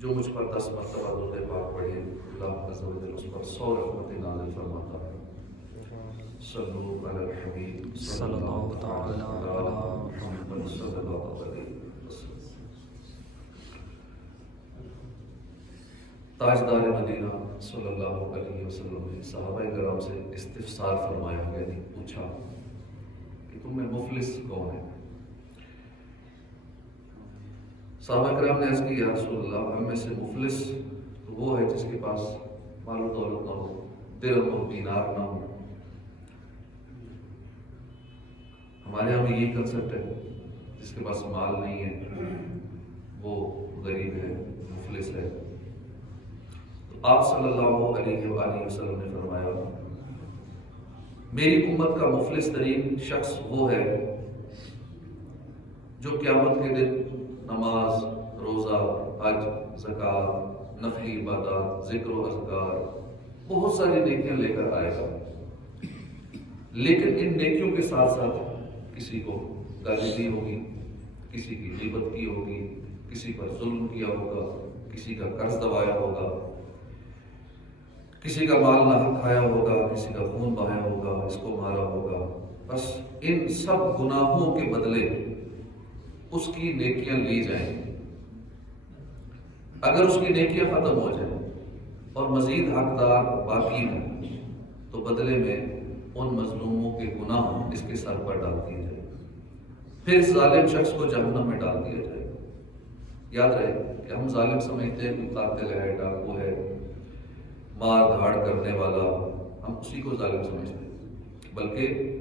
جو مجھ پر 10 مرتبہ درود پاک پڑھے اللہ عز و جل اس پر 100 رحمت نازل فرماتا ہے۔ صلو علی الحبیب صلی اللہ تعالی علی محمد صلی اللہ علیہ وسلم۔ تاجدار مدینہ صلی اللہ علیہ وسلم نے صحابہ کرام سے استفسار فرمایا، یعنی پوچھا کہ تم میں مفلس کون ہے؟ صحابہ کرام نے عرض کی، یا رسول اللہ، ہم میں سے مفلس تو وہ ہے جس کے پاس مال و دولت نہ ہو، درہم و دینار نہ ہو۔ ہمارے یہاں بھی یہ کنسپٹ ہے، جس کے پاس مال نہیں ہے وہ غریب ہے، مفلس ہے۔ تو آپ صلی اللہ علیہ وآلہ وسلم نے فرمایا، میری امت کا مفلس ترین شخص وہ ہے جو قیامت کے دن نماز، روزہ، حج، زکوٰۃ، نفلی عبادات، ذکر و اذکار، بہت ساری نیکیاں لے کر آئے گا، لیکن ان نیکیوں کے ساتھ ساتھ کسی کو گالی دی ہوگی، کسی کی غیبت کی ہوگی، کسی پر ظلم کیا ہوگا، کسی کا قرض دبایا ہوگا، کسی کا مال نہ کھایا ہوگا، کسی کا خون بہایا ہوگا، اس کو مارا ہوگا۔ بس ان سب گناہوں کے بدلے اس کی نیکیاں لی جائیں۔ اگر اس کی نیکیاں ختم ہو جائیں اور مزید حقدار باقی ہیں تو بدلے میں ان مظلوموں کے گناہ اس کے سر پر ڈال دیے جائیں، پھر ظالم شخص کو جہنم میں ڈال دیا جائے۔ یاد رہے کہ ہم ظالم سمجھتے ہیں کہ قاتل ہے، ڈاکو ہے، مار دھاڑ کرنے والا، ہم اسی کو ظالم سمجھتے ہیں، بلکہ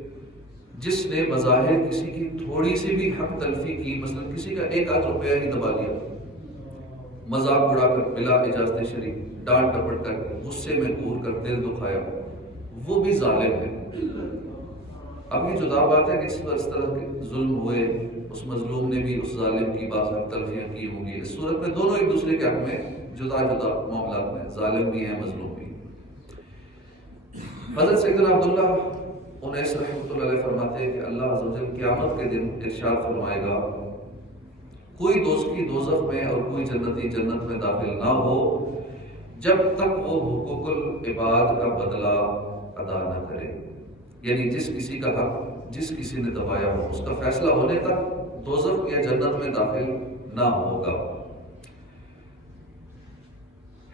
جس نے بظاہر کسی کی تھوڑی سی بھی حق تلفی کی، مثلا کسی کا 1 آدھ روپیہ ہی دبا لیا، مذاق اڑا کر، بلا اجازت شریف، ڈانٹ ڈپٹ کر، غصے میں گور کر دل دکھایا، وہ بھی ظالم ہے۔ اب یہ جدا بات ہے کہ اس پر اس طرح کے ظلم ہوئے، اس مظلوم نے بھی اس ظالم کی بعض حق تلفیاں کی ہوں گی، اس صورت میں دونوں ایک دوسرے کے حق میں جدا جدا معاملات میں، ظالم بھی ہیں، مظلوم بھی۔ حضرت سیدنا عبداللہ انیس رحمۃ اللہ علیہ فرماتے ہیں کہ اللہ عز و جل قیامت کے دن ارشاد فرمائے گا، کوئی دوزخی دوزخ میں اور کوئی جنتی جنت میں داخل نہ ہو جب تک وہ حقوق العباد کا بدلہ ادا نہ کرے، یعنی جس کسی کا حق جس کسی نے دبایا ہو اس کا فیصلہ ہونے تک دوزخ یا جنت میں داخل نہ ہوگا۔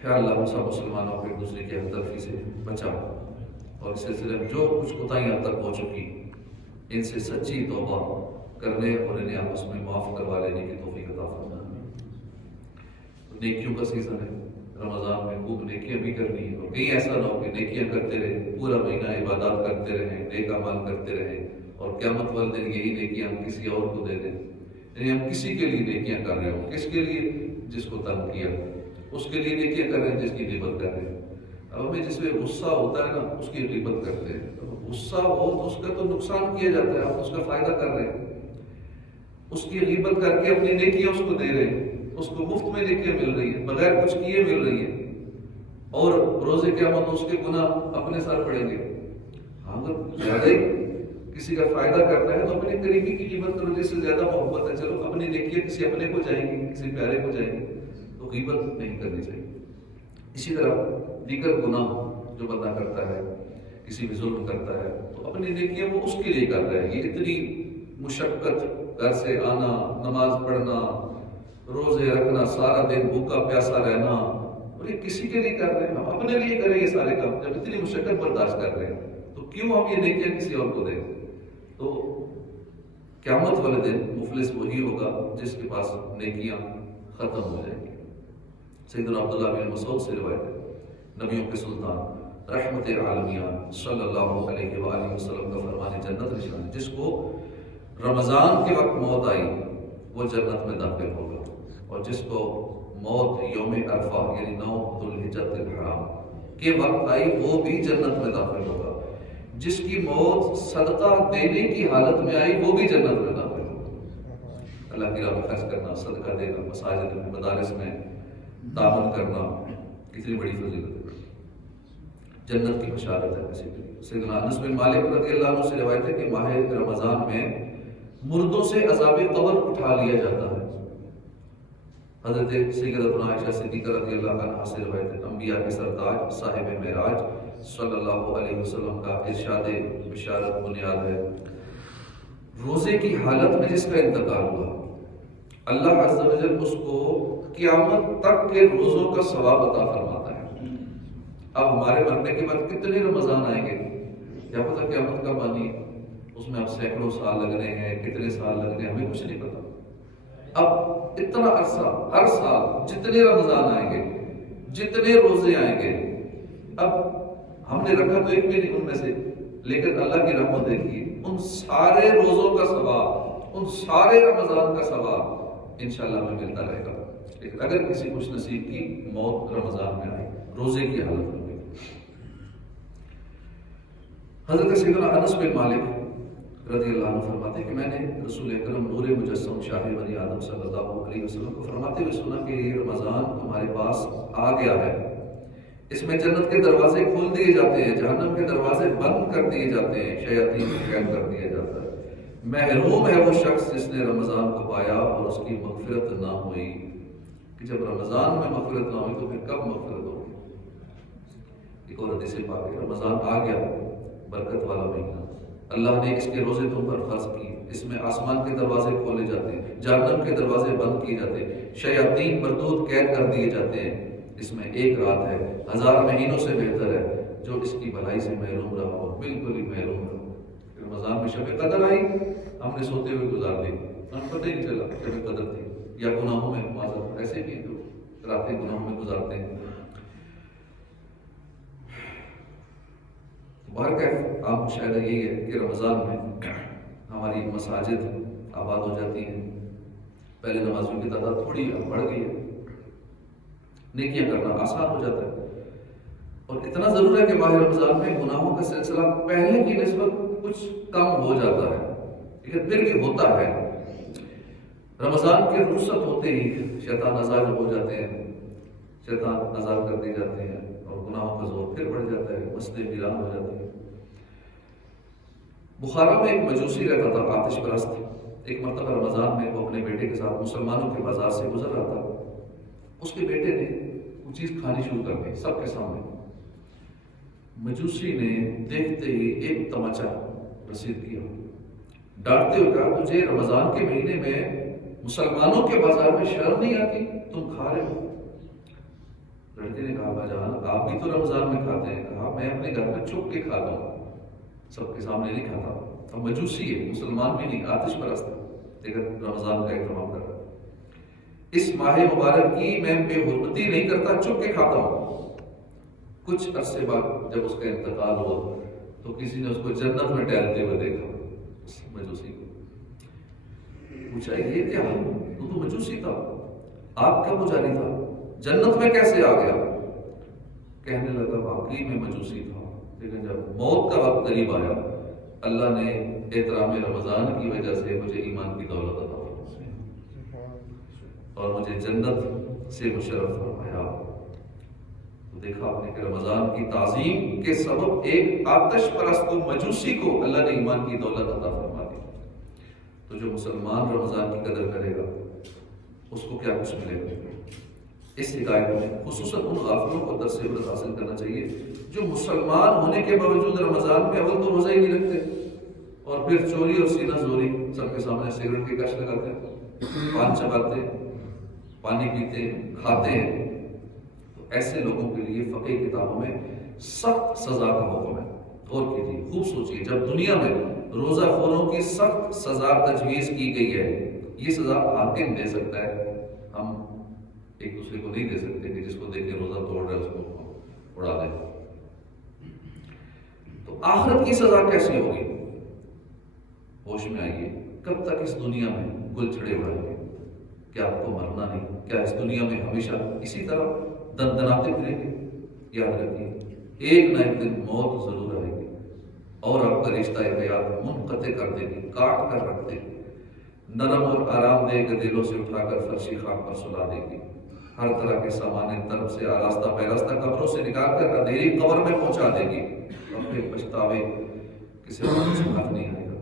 ہے اللہ ہم سب مسلمانوں کو ایک دوسرے کی حق تلفی سے بچا، اور اس سلسلے میں جو کچھ کوتاہیاں تک ہو چکی ان سے سچی توبہ کرنے اور انہیں آپس میں معاف کروا لینے کی توفیق عطا فرمائے۔ نیکیوں کا سیزن ہے، رمضان میں خوب نیکیاں بھی کرنی ہے، اور کہیں ایسا نہ ہو کہ نیکیاں کرتے رہے، پورا مہینہ عبادات کرتے رہیں، نیک اعمال کرتے رہیں، اور قیامت والے دن یہی نیکیاں ہم کسی اور کو دے دیں۔ یعنی ہم کسی کے لیے نیکیاں کر رہے ہوں، کس کے لیے؟ جس کو تنگ کیا، اس کے لیے نیکیاں کر رہے ہیں جس کی غیبت کر رہے ہیں۔ اب ہمیں جس میں غصہ ہوتا ہے نا، اس کی غیبت کرتے ہیں، غصہ ہو تو اس کا تو نقصان کیا جاتا ہے، آپ اس کا فائدہ کر رہے ہیں، اس کی غیبت کر کے اپنی نیکیاں اس کو دے رہے ہیں، اس کو مفت میں نیکیاں مل رہی ہیں، بغیر کچھ کیے مل رہی ہیں، اور روز قیامت اس کے گناہ اپنے سر پڑیں گے۔ ہاں، اگر زیادہ ہی کسی کا فائدہ کرنا ہے تو اپنے قریبی کی غیبت کرو، جس سے زیادہ محبت ہے، چلو اپنی نیکیاں کسی اپنے کو جائیں گی، کسی پیارے کو جائیں گی، تو غیبت نہیں کرنی چاہیے۔ اسی طرح دیگر گناہ جو بندہ کرتا ہے، کسی بھی ظلم کرتا ہے، تو اپنی نیکیاں وہ اس کے لیے کر رہے ہیں۔ یہ اتنی مشقت، گھر سے آنا، نماز پڑھنا، روزے رکھنا، سارا دن بھوکا پیاسا رہنا، اور یہ کسی کے لیے کر رہے ہیں، ہم اپنے لیے کریں یہ سارے کام۔ جب اتنی مشقت برداشت کر رہے ہیں تو کیوں ہم یہ نیکیاں کسی اور کو دیں؟ تو قیامت والے دن مفلس وہی ہوگا جس کے پاس نیکیاں ختم ہو جائیں گی۔ سیدنا عبداللہ بن مسعود سے روایت ہے، نبیوں کے سلطان رحمت عالمیان صلی اللہ علیہ وآلہ وسلم کا فرمان جنت نشان ہے، جس کو رمضان کے وقت موت آئی وہ جنت میں داخل ہوگا، اور جس کو موت یوم عرفہ یعنی 9 ذو الحجۃ الحرام کے وقت آئی وہ بھی جنت میں داخل ہوگا، جس کی موت صدقہ دینے کی حالت میں آئی وہ بھی جنت میں داخل ہوگا۔ اللہ کی راہ میں خرچ کرنا، صدقہ دینا، مساجد میں، مدارس میں تعاون کرنا کتنی بڑی فضیلت ہے، جنت کی بشارت ہے کسی کے لیے۔ سیدنا انس بن مالک رضی اللہ عنہ سے روایت ہے کہ ماہ رمضان میں مردوں سے عذاب قبر اٹھا لیا جاتا ہے، حضرت سیدتنا عائشہ صدیقہ رضی اللہ عنہا سے روایت انبیاء کے سردار صاحب معراج صلی اللہ علیہ وسلم کا ارشاد بشارت بنیاد ہے. روزے کی حالت میں جس کا انتقال ہوا، اللہ عز و جل اس کو قیامت تک کے روزوں کا ثواب عطا فرماتا ہے. اب ہمارے مرنے کے بعد کتنے رمضان آئیں گے کیا پتہ قیامت کب آنی ہے، اس میں اب سینکڑوں سال لگنے ہیں، کتنے سال لگنے ہیں ہمیں کچھ نہیں پتا. اب اتنا عرصہ ہر سال جتنے رمضان آئیں گے، جتنے روزے آئیں گے، اب ہم نے رکھا تو ایک بھی نہیں ان میں سے، لیکن اللہ کی رحمت دیکھیے ان سارے روزوں کا ثواب، ان سارے رمضان کا ثواب انشاءاللہ ہمیں ملتا رہے گا. لیکن اگر کسی خوش نصیب کی موت رمضان میں آئی، روزے کی حالت میں، حضرت سیدنا انس بن مالک رضی اللہ عنہ فرماتے ہیں کہ میں نے رسول اکرم نور مجسم شاہ بنی آدم صلی اللہ علیہ وسلم کو فرماتے ہوئے سنا کہ یہ رمضان تمہارے پاس آ گیا ہے، اس میں جنت کے دروازے کھول دیے جاتے ہیں، جہنم کے دروازے بند کر دیے جاتے ہیں، شیاطین کو قید کر دیا جاتا ہے. محروم ہے وہ شخص جس نے رمضان کو پایا اور اس کی مغفرت نہ ہوئی. کہ جب رمضان میں مغفرت نہ ہوئی تو پھر کب مغفرت ہوگی. ایک اور حدیث پاک ہے رمضان آ گیا، برکت والا مہینہ، اللہ نے اس کے روزے تم پر فرض کیے، اس میں آسمان کے دروازے کھولے جاتے ہیں، جہنم کے دروازے بند کیے جاتے ہیں، شیاطین مردود قید کر دیے جاتے ہیں. اس میں ایک رات ہے 1000 مہینوں سے بہتر ہے. جو اس کی بھلائی سے محروم رہا ہو بالکل ہی محروم رہا. رمضان میں شب قدر آئی، ہم نے سوتے ہوئے گزار دی، ہم پتہ ہی نہیں چلا شب قدر تھی، یا گناہوں میں معذرت ایسے بھی جو راتیں گناہوں میں گزارتے ہیں. بہرکیف آپ مشاہدہ یہی ہے کہ رمضان میں ہماری مساجد آباد ہو جاتی ہیں، پہلے نمازیوں کی تعداد تھوڑی بڑھ گئی ہے، نیکیاں کرنا آسان ہو جاتا ہے. اور اتنا ضرور ہے کہ ماہ رمضان میں گناہوں کا سلسلہ پہلے کی نسبت کچھ کم ہو جاتا ہے، لیکن پھر بھی ہوتا ہے. رمضان کے رخصت ہوتے ہی شیطان آزاد ہو جاتے ہیں، شیطان آزاد کر دیے جاتے ہیں اور گناہوں کا زور پھر بڑھ جاتا ہے، مسجدیں ویران ہو جاتی ہیں. بخارا میں ایک مجوسی رہتا تھا، آتش پرست. ایک مرتبہ رمضان میں وہ اپنے بیٹے کے ساتھ مسلمانوں کے بازار سے گزر رہا تھا. اس کے بیٹے نے وہ چیز کھانی شروع کر دی سب کے سامنے. مجوسی نے دیکھتے ہی ایک تماچا رسید کیا، ڈانٹتے ہوئے کہا تجھے رمضان کے مہینے میں مسلمانوں کے بازار میں شرم نہیں آتی، تم کھا رہے ہو. لڑکے نے کہا بھائی آپ بھی تو رمضان میں کھاتے ہیں. کہا میں اپنے گھر میں چھپ کے کھاتا ہوں، سب کے سامنے نہیں کھاتا. اب مجوسی ہے، مسلمان بھی نہیں، آتش پرست ہے، لیکن رمضان کا اہتمام کر رہا ہے. اس ماہ مبارک کی میں بے حرمتی نہیں کرتا، چھپ کے کھاتا ہوں. کچھ عرصے بعد جب اس کا انتقال ہوا تو کسی نے اس کو جنت میں ٹہلتے ہوئے دیکھا. اس مجوسی کو پوچھا یہ کیا، تو مجوسی تھا، آپ کا پجاری تھا، جنت میں کیسے آ گیا؟ کہنے لگا واقعی میں مجوسی تھا، لیکن جب موت کا وقت قریب آیا اللہ نے احترام رمضان کی وجہ سے مجھے ایمان کی دولت عطا فرمائی اور مجھے جنت سے مشرف فرمایا. تو دیکھا آپ نے کہ رمضان کی تعظیم کے سبب ایک آتش پرست کو، مجوسی کو اللہ نے ایمان کی دولت عطا فرما دی. تو جو مسلمان رمضان کی قدر کرے گا اس کو کیا کچھ ملے گا. اس حکایت میں خصوصاً ان غافلوں کو درس عبرت حاصل کرنا چاہیے جو مسلمان ہونے کے باوجود رمضان میں اول تو روزہ ہی نہیں رکھتے اور پھر چوری اور سینہ زوری سب کے سامنے سگریٹ کی کش لگاتے ہیں، پان چباتے ہیں، پانی پیتے ہیں، کھاتے ہیں. تو ایسے لوگوں کے لیے فقہ کتابوں میں سخت سزا کا حکم ہے. غور کیجیے، خوب سوچیے، جب دنیا میں روزہ خوروں کی سخت سزا تجویز کی گئی ہے، یہ سزا حاکم دے سکتا ہے، ہم ایک دوسرے کو نہیں دے سکتے کہ جس کو دیکھ کے روزہ توڑ رہے اس کو اڑا دیں. تو آخرت کی سزا کیسی ہوگی؟ ہوش میں آئیے. کب تک اس دنیا میں گل چھڑے اڑائیں گے؟ کیا آپ کو مرنا نہیں؟ کیا اس دنیا میں ہمیشہ اسی طرح دندناتے پھریں گے؟ یاد رکھیے ایک نہ ایک دن موت ضرور آئے گی اور آپ کا رشتہ حیات منقطع کر دے گی، کاٹ کر رکھ دے گی، نرم اور آرام دہ گدیلوں سے اٹھا کر فرشی خاک پر سلا دے گی. ہر طرح کے سامان طرف سے آراستہ پیراستہ قبروں سے نکال کر اندھیری قبر میں پہنچا دے گی. اپنے پچھتاوے کسی وقت مسکراہٹ نہیں آئے گا.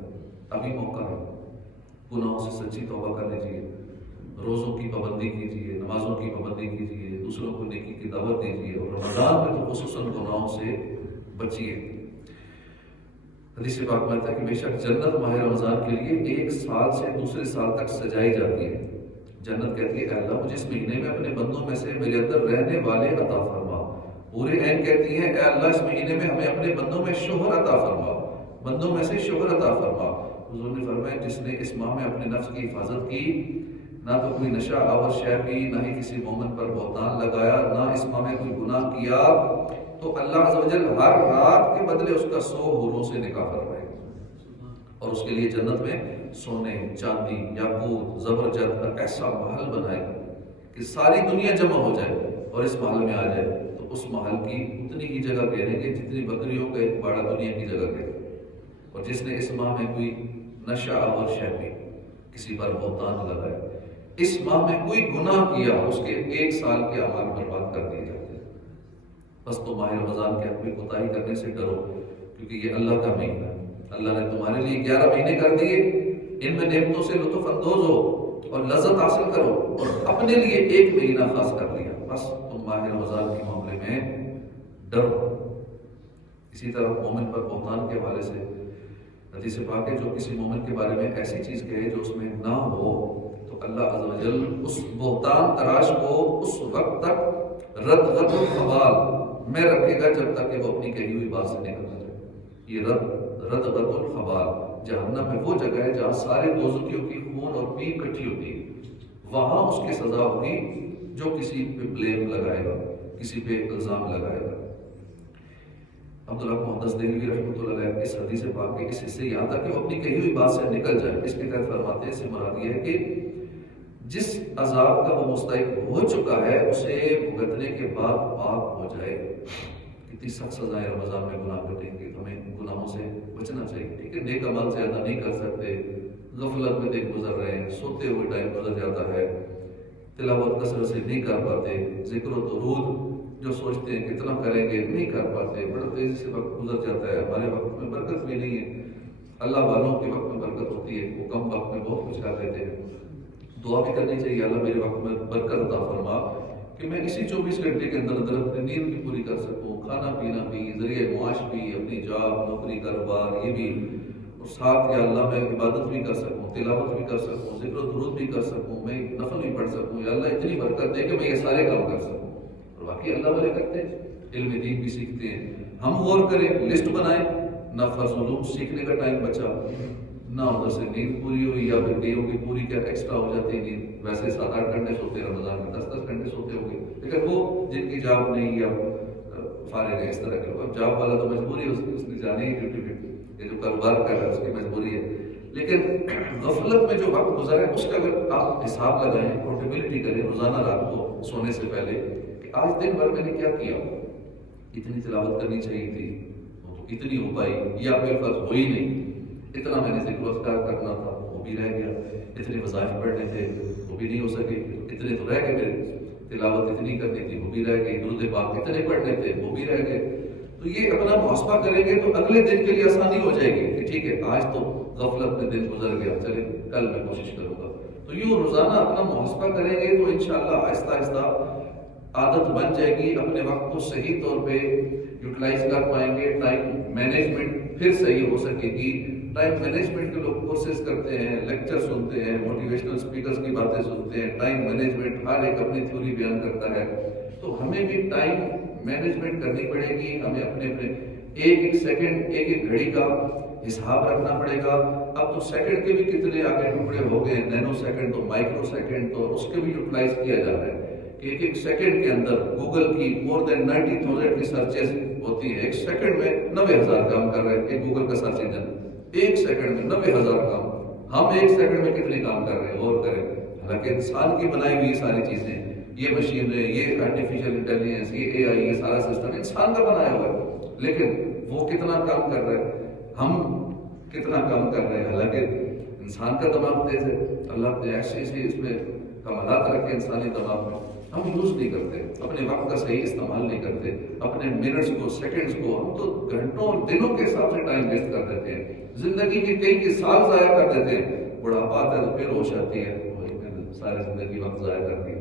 ابھی موقع ہے، گناہوں سے سچی توبہ کر لیجیے، روزوں کی پابندی کیجیے، نمازوں کی پابندی کیجیے، دوسروں کو نیکی کی دعوت دیجیے، اور رمضان میں تو خصوصاً گناہوں سے بچیے۔ حدیث پاک میں آتا ہے کہ بے شک جنت ماہ رمضان کے لیے 1 سال سے دوسرے سال تک سجائی جاتی ہے۔ جنت کہتی ہے اے اللہ مجھے اس مہینے میں اپنے بندوں میں سے میرے اندر رہنے والے عطا فرما۔ پورے عین کہتی ہے اے اللہ اس مہینے میں ہمیں اپنے بندوں میں شوہر عطا فرما، بندوں میں سے شوہر عطا فرما۔ حضور نے فرمایا جس نے اس ماہ میں اپنے نفس کی حفاظت کی، نہ تو کوئی نشہ آور شے پی، نہ ہی کسی مومن پر بہتان لگایا، نہ اس ماہ میں کوئی گناہ کیا، تو اللہ عز و جل ہر رات کے بدلے اس کا 100 حوروں سے نکاح کروائے گا، اور اس کے لیے جنت میں سونے، چاندی، یاقوت، زبرجد ایسا محل بنائے گا کہ ساری دنیا جمع ہو جائے اور اس محل میں آ جائے تو اس محل کی اتنی ہی جگہ گھیریں گے جتنی بکریوں کا ایک باڑا دنیا کی جگہ گھیرے۔ اور جس نے اس ماہ میں کوئی نشہ آور شے پی، کسی پر بہتان لگائے، اس ماہ میں کوئی گناہ کیا، اس کے 1 سال کے اعمال برباد کر دیے جاتے ہیں۔ بس تو ماہ رمضان کے اپنی کوتاہی کرنے سے ڈرو، کیونکہ یہ اللہ کا مہینہ ہے۔ اللہ نے تمہارے لیے 11 مہینے کر دیے، ان میں نعمتوں سے لطف اندوز ہو اور لذت حاصل کرو، اور اپنے لیے 1 مہینہ خاص کر لیا۔ بس تم ماہ رمضان کے معاملے میں ڈرو۔ اسی طرح مومن پر بہتان کے حوالے سے حدیث پاک ہے جو کسی مومن کے بارے میں ایسی چیز کہے جو اس میں نہ ہو، تو اللہ عز و جل اس بہتان تراش کو اس وقت تک ردغت الخبال میں رکھے گا جب تک کہ وہ اپنی کہی ہوئی بات سے نکل نہ جائے۔ یہ ردغت الخبال جہنم میں وہ جگہ ہے جہاں سارے دوزخیوں کی خون اور پیپ اکٹھی ہوتی ہے، وہاں اس کی سزا ہوگی جو کسی پہ بلیم لگائے گا، کسی پہ الزام لگائے گا۔ عبداللہ محدث دہلوی رحمۃ اللہ علیہ اس حدیث پاک کے اس حصے یہاں تک کہ وہ اپنی کہی ہوئی بات سے نکل جائے، اس کے تحت فرماتے ہیں اس سے مراد یہ ہے کہ جس عذاب کا وہ مستحق ہو چکا ہے اسے بھگتنے کے بعد پاک ہو جائے۔ کتنی سخت سزائیں رمضان میں گناہ کریں گے، ہمیں گناہوں سے بچنا چاہیے، ٹھیک ہے۔ نیک اعمال زیادہ نہیں کر سکتے، غفلت میں دن گزر رہے ہیں، سوتے ہوئے ٹائم گزر جاتا ہے، تلاوت کثرت سے نہیں کر پاتے، ذکر و درود جو سوچتے ہیں کتنا کریں گے نہیں کر پاتے، بڑا تیزی سے وقت گزر جاتا ہے، ہمارے وقت میں برکت بھی نہیں ہے۔ اللہ والوں کے وقت میں برکت ہوتی ہے، وہ کم وقت میں بہت کچھ کر لیتے ہیں۔ دعا بھی کرنی چاہیے اللہ میرے وقت میں برکت عطا فرما کہ میں اسی 24 گھنٹے کے اندر اندر اپنی نیند بھی پوری کر سکوں، کھانا پینا بھی، ذریعہ معاش بھی، اپنی جاب، نوکری، کاروبار یہ بھی، اور ساتھ یا اللہ میں عبادت بھی کر سکوں، تلاوت بھی کر سکوں، ذکر و درود بھی کر سکوں، میں نفل بھی پڑھ سکوں، یا اللہ اتنی برکت دے کہ میں یہ سارے کام کر سکوں۔ اور باقی اللہ والے کرتے ہیں، علم دین بھی سیکھتے ہیں۔ ہم غور کریں، لسٹ بنائیں، نہ فرض علوم سیکھنے کا ٹائم بچا، نہ ادھر سے نیند پوری ہوئی، یا پھر دیروں کی پوری کیا ایکسٹرا ہو جاتی ہے نیند، ویسے 7-8 گھنٹے سوتے ہیں، رمضان میں 10-10 گھنٹے سوتے ہوں گے، لیکن وہ جن کی جاب نہیں یا فارغ ہے اس طرح کے لوگ، اب جاب والا تو مجبوری ہے، اس نے جانے ہی ڈیوٹی پہ، یہ جو کاروبار کر رہا ہے اس کی مجبوری ہے، لیکن غفلت میں جو وقت گزرا ہے اس کا اگر آپ حساب لگائیں، اکاؤنٹیبلٹی کریں روزانہ رات کو سونے سے پہلے کہ آج دن بھر میں نے کیا کیا، اتنی تلاوت کرنی چاہیے تھی وہ تو اتنی ہو پائی یا پھر فرض ہو ہی نہیں، اتنا میں نے ذکر و اذکار کرنا تھا وہ بھی رہ گیا، اتنے وظائف پڑھنے تھے وہ بھی نہیں ہو سکے، اتنے تو رہ گئے، میرے تلاوت اتنی کرنی تھی وہ بھی رہ گئی، درود پاک اتنے پڑھنے تھے وہ بھی رہ گئے۔ تو یہ اپنا محاسبہ کریں گے تو اگلے دن کے لیے آسانی ہو جائے گی کہ ٹھیک ہے آج تو غفلت میں دن گزر گیا، چلے کل میں کوشش کروں گا۔ تو یوں روزانہ اپنا محاسبہ کریں گے تو انشاءاللہ آہستہ آہستہ عادت بن جائے گی، اپنے وقت کو صحیح طور پہ یوٹیلائز کر پائیں گے، ٹائم مینجمنٹ پھر صحیح ہو سکے گی۔ ٹائم مینجمنٹ کے لوگ کورسز کرتے ہیں، لیکچر سنتے ہیں، موٹیویشنل اسپیکرز کی باتیں سنتے ہیں، ٹائم مینجمنٹ ہر ایک اپنی تھیوری بیان کرتا ہے، تو ہمیں بھی ٹائم مینجمنٹ کرنی پڑے گی، ہمیں اپنے ایک ایک سیکنڈ، ایک ایک گھڑی کا حساب رکھنا پڑے گا۔ اب تو سیکنڈ کے بھی کتنے آگے ٹکڑے ہو گئے، نینو سیکنڈ تو مائکرو سیکنڈ، تو اس کے بھی یوٹیلائز کیا جا رہا ہے کہ ایک ایک سیکنڈ کے اندر گوگل کی more than 90,000 کی سرچز ہوتی ہیں، ایک سیکنڈ میں 90,000 کام کر رہے ہیں ایک گوگل کا سرچ انجن، ایک سیکنڈ میں 90,000 کام، ہم ایک سیکنڈ میں کتنے کام کر رہے ہیں غور کریں۔ حالانکہ انسان کی بنائی ہوئی یہ ساری چیزیں، یہ مشین ہے، یہ آرٹیفیشیل انٹیلیجنس، یہ اے آئی، یہ سارا سسٹم انسان کا بنایا ہوا ہے، لیکن وہ کتنا کام کر رہے ہیں، ہم کتنا کام کر رہے ہیں۔ حالانکہ انسان کا دماغ تیز ہے، اللہ نے ایسے اس میں کمالات رکھے انسانی دماغ میں، ہم یوز نہیں کرتے، اپنے وقت کا صحیح استعمال نہیں کرتے، اپنے منٹس کو، سیکنڈز کو ہم تو گھنٹوں اور دنوں کے حساب سے ٹائم ویسٹ کر دیتے ہیں، زندگی کے کئی سال ضائع کر دیتے ہیں، بڑھاپا آتا ہے تو پھر ہوش آتی ہے ساری زندگی وقت ضائع کر دیا،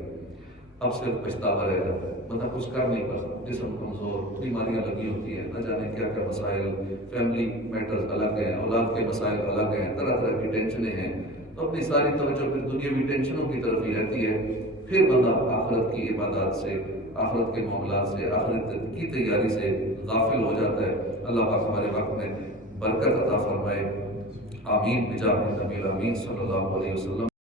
اب صرف پچھتاوا رہ جاتا ہے، بندہ کچھ کر نہیں پاتا، جسم کمزور، بیماریاں لگی ہوتی ہیں، نہ جانے کیا کیا مسائل، فیملی میٹرز الگ ہیں، اولاد کے مسائل الگ ہیں، طرح طرح کی ٹینشنیں ہیں، تو اپنی ساری توجہ پھر دنیاوی ٹینشنوں کی طرف ہی رہتی ہے، پھر بندہ آخرت کی عبادات سے، آخرت کے معاملات سے، آخرت کی تیاری سے غافل ہو جاتا ہے۔ اللہ پاک ہمارے وقت میں برکت عطا فرمائے، آمین بجاہ نبی الامین صلی اللہ علیہ وسلم۔